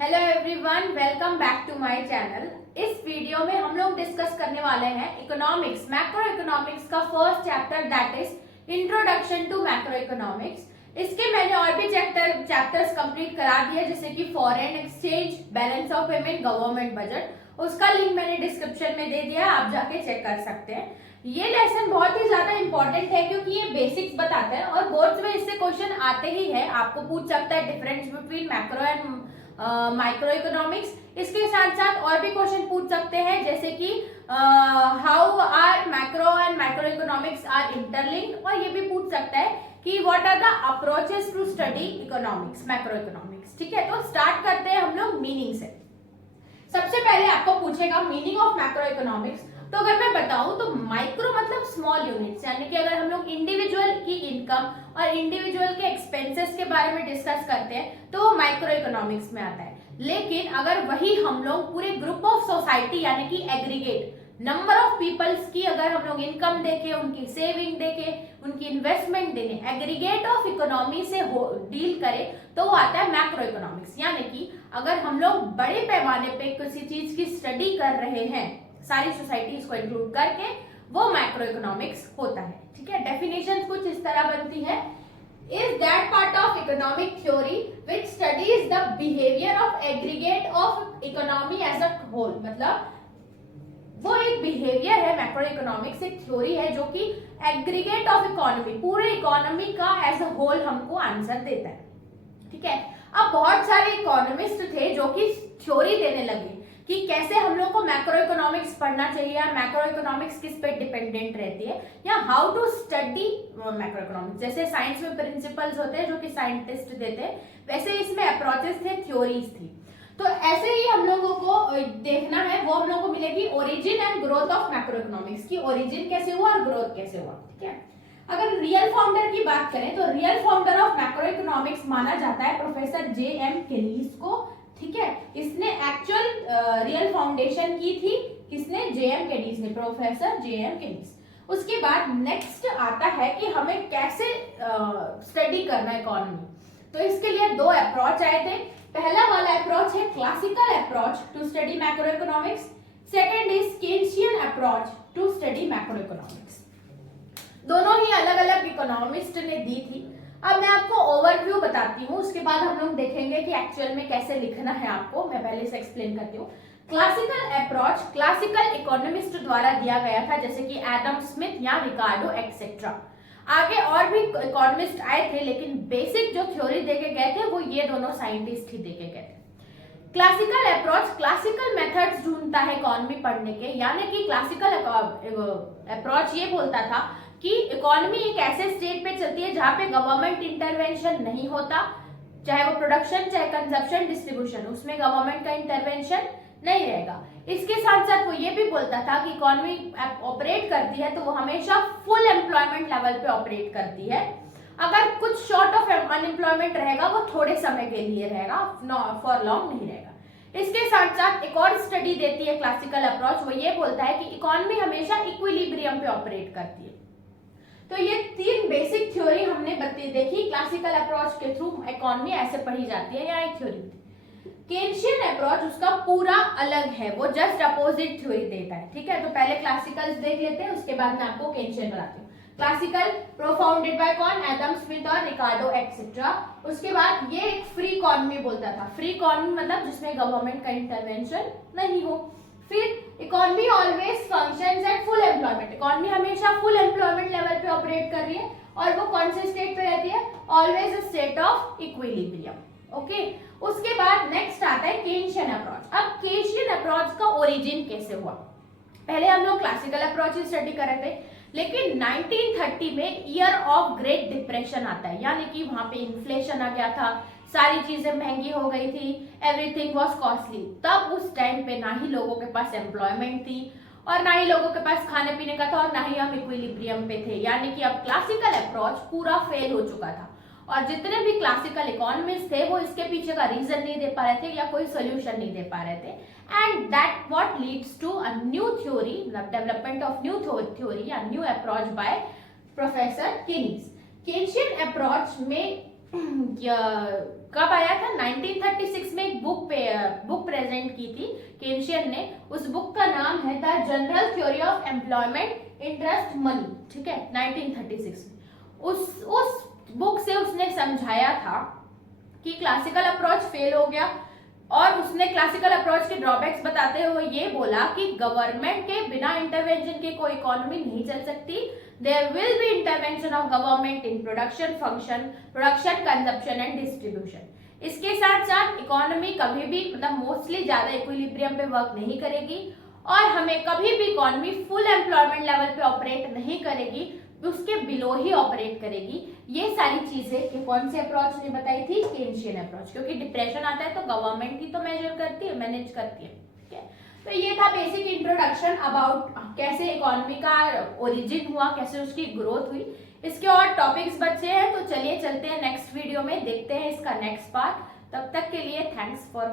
Hello everyone, welcome back to my channel. इस video में हम लोग डिस्कस करने वाले हैं इकोनॉमिक्स, मैक्रो इकोनॉमिक्स का first chapter, that is introduction to macro economics. इसके मैंने और भी चैप्टर्स कंप्लीट करा दिए, जैसे कि foreign exchange, balance of payment, government budget. उसका लिंक मैंने डिस्क्रिप्शन में दे दिया, आप जाके चेक कर सकते हैं। ये लेसन बहुत ही ज्यादा इंपॉर्टेंट है क्योंकि ये बेसिक्स बताता है और बोर्ड्स में इससे क्वेश्चन आते ही है। आपको पूछ सकता है difference between macro and micro economics. इसके साथ साथ और भी क्वेश्चन पूछ सकते हैं, जैसे कि how are macro and micro economics are interlinked, और ये भी पूछ सकता है कि what are the approaches to study economics, macro economics. ठीक है, तो स्टार्ट करते हैं हम लोग मीनिंग से। सबसे पहले आपको पूछेगा मीनिंग ऑफ मैक्रो इकोनॉमिक्स। तो अगर मैं बताऊं तो माइक्रो मतलब स्मॉल यूनिट्स, यानी कि अगर हम लोग इंडिविजुअल की इनकम और इंडिविजुअल के एक्सपेंसेस के बारे में डिस्कस करते हैं तो वो माइक्रो इकोनॉमिक्स में आता है। लेकिन अगर वही हम लोग पूरे ग्रुप ऑफ सोसाइटी यानी कि एग्रीगेट नंबर ऑफ पीपल्स की अगर हम लोग इनकम देखें, उनकी सेविंग देखें, उनकी इन्वेस्टमेंट देखें, एग्रीगेट ऑफ इकोनॉमी से डील करें, तो वो आता है मैक्रो इकोनॉमिक्स। यानी कि अगर हम लोग बड़े पैमाने पे किसी चीज की स्टडी कर रहे हैं, सारी सोसाइटीज को इंक्लूड करके, वो मैक्रो इकोनॉमिक्स होता है। ठीक है, डेफिनेशन कुछ इस तरह बनती है, is that part of economic theory which studies the behaviour of aggregate of economy as a whole. मतलब वो एक बिहेवियर है, मैक्रो इकोनॉमिक्स एक थ्योरी है जो कि एग्रीगेट ऑफ इकोनॉमी, पूरे इकोनॉमी का एज अ होल हमको आंसर देता है। ठीक है, अब बहुत सारे इकोनॉमिस्ट थे जो कि थ्योरी देने लगे कि कैसे हम लोग को मैक्रो इकोनॉमिक्स पढ़ना चाहिए, या मैक्रो इकोनॉमिक्स किस पे डिपेंडेंट रहती है, या how to study macro economics. जैसे साइंस में प्रिंसिपल्स होते हैं जो कि साइंटिस्ट देते हैं, वैसे इसमें अप्रोचेस थे, थ्योरीज थी। तो ऐसे ही हम लोगों को देखना है, वो हम लोग को मिलेगी origin and growth of macro economics की, ओरिजिन कैसे हुआ और ग्रोथ कैसे हुआ। ठीक है, अगर रियल फाउंडर की बात करें तो real founder of macro economics माना जाता है प्रोफेसर जे.एम. केनीज को। ठीक है, इसने एक्चुअल रियल फाउंडेशन की थी, किसने? जे.एम. केनीज ने, प्रोफेसर जे.एम. केनीज। उसके बाद नेक्स्ट आता है कि हमें कैसे स्टडी करना है इकोनॉमी। तो इसके लिए दो अप्रोच आए थे। पहला वाला अप्रोच है classical approach to study macro economics, second is Keynesian approach to study macro economics. दोनों ही अलग अलग इकोनॉमिस्ट ने दी थी। अब मैं आपको ओवरव्यू बताती हूँ, उसके बाद हम लोग देखेंगे कि एक्चुअल में कैसे लिखना है आपको। मैं पहले से एक्सप्लेन करती हूँ। क्लासिकल अप्रोच क्लासिकल इकोनॉमिस्ट द्वारा दिया गया था, जैसे कि एडम स्मिथ या रिकार्डो एक्सेट्रा। आगे और भी इकोनॉमिस्ट आए थे, लेकिन बेसिक जो थ्योरी देके गए थे वो ये दोनों साइंटिस्ट ही देके गए थे। क्लासिकल अप्रोच क्लासिकल मेथड्स ढूंढता है इकोनॉमी पढ़ने के, यानी कि क्लासिकल अप्रोच ये बोलता था कि इकोनॉमी एक ऐसे स्टेट पे चलती है जहां पे गवर्नमेंट इंटरवेंशन नहीं होता, चाहे वो प्रोडक्शन, चाहे कंजप्शन, डिस्ट्रीब्यूशन, उसमें गवर्नमेंट का इंटरवेंशन नहीं रहेगा। इसके साथ साथ वो ये भी बोलता था कि इकोनॉमी ऑपरेट करती है तो वो हमेशा फुल एम्प्लॉयमेंट लेवल पे ऑपरेट करती है। अगर कुछ शॉर्ट ऑफ अनएम्प्लॉयमेंट रहेगा वो थोड़े समय के लिए रहेगा, फॉर लॉन्ग नहीं रहेगा। इसके साथ साथ एक और स्टडी देती है क्लासिकल अप्रोच, वो ये बोलता है कि इकोनॉमी हमेशा इक्विलिब्रियम पे ऑपरेट करती है। तो ये तीन बेसिक थ्योरी हमने देखी, क्लासिकल अप्रोच के थ्रू इकोनॉमी ऐसे पढ़ी जाती है, या एक थ्योरी। केन्शियन अप्रोच उसका पूरा अलग है, वो जस्ट अपोजिट थ्योरी देता है। ठीक है, तो पहले क्लासिकल्स देख लेते हैं, उसके बाद मैं आपको केन्शियन बताती हूँ। क्लासिकल प्रोफाउंडेड बाय कौन? एडम स्मिथ और रिकार्डो एक्सेट्रा। उसके बाद ये एक फ्री इकोनॉमी बोलता था। फ्री इकोनॉमी मतलब जिसमें गवर्नमेंट का इंटरवेंशन नहीं हो। फिर economy always functions at full employment, economy हमेशा फुल एम्प्लॉयमेंट लेवल पे ऑपरेट कर रही है, और वो कौन से स्टेट पे रहती है? Always a state of equilibrium. Okay, उसके बाद नेक्स्ट आता है केन्शियन अप्रोच। अब केन्शियन अप्रोच का ओरिजिन कैसे हुआ? पहले हम लोग क्लासिकल अप्रोच स्टडी कर रहे थे, लेकिन 1930 में ईयर ऑफ ग्रेट डिप्रेशन आता है, यानी कि वहां पे इन्फ्लेशन आ गया था, सारी चीजें महंगी हो गई थी, एवरीथिंग वाज कॉस्टली। तब उस टाइम पे ना ही लोगों के पास एम्प्लॉयमेंट थी, और ना ही लोगों के पास खाने पीने का था, और ना ही हम इक्विलिब्रियम पे थे। यानी कि अब क्लासिकल अप्रोच पूरा फेल हो चुका था, और जितने भी क्लासिकल इकोनॉमिस्ट थे वो इसके पीछे का रीजन नहीं दे पा रहे थे या कोई सोल्यूशन नहीं दे पा रहे थे। And that what leads to a new theory, development of new theory या new approach by professor Keynes. Keynesian approach में कब आया था? 1936 में एक बुक पे की थी केन्शियन ने। उस बुक का नाम है the general theory of employment interest money, ठीक है, 1936 में। उस बुक से उसने समझाया था कि क्लासिकल अप्रोच फेल हो गया, और उसने क्लासिकल अप्रोच के ड्रॉबैक्स बताते हुए ये बोला कि गवर्नमेंट के बिना इंटरवेंशन के कोई इकोनॉमी नहीं चल सकती। There will be intervention of government in production function, production, consumption and distribution. इसके साथ साथ इकोनॉमी कभी भी मतलब मोस्टली ज्यादा इक्विलिब्रियम पे वर्क नहीं करेगी, और हमें कभी भी इकोनॉमी फुल एम्प्लॉयमेंट लेवल पे ऑपरेट नहीं करेगी, उसके बिलो ही ऑपरेट करेगी। ये सारी चीजें कि कौन से अप्रोच ने बताई थी, केन्शियन अप्रोच, क्योंकि डिप्रेशन आता है तो गवर्नमेंट ही तो मेजर करती है, मैनेज करती है, ठीक है। तो ये था बेसिक इंट्रोडक्शन अबाउट कैसे इकोनॉमी का ओरिजिन हुआ, कैसे उसकी ग्रोथ हुई। इसके और टॉपिक्स बचे हैं, तो चलिए चलते हैं नेक्स्ट वीडियो में, देखते हैं इसका नेक्स्ट पार्ट। तब तक के लिए थैंक्स फॉर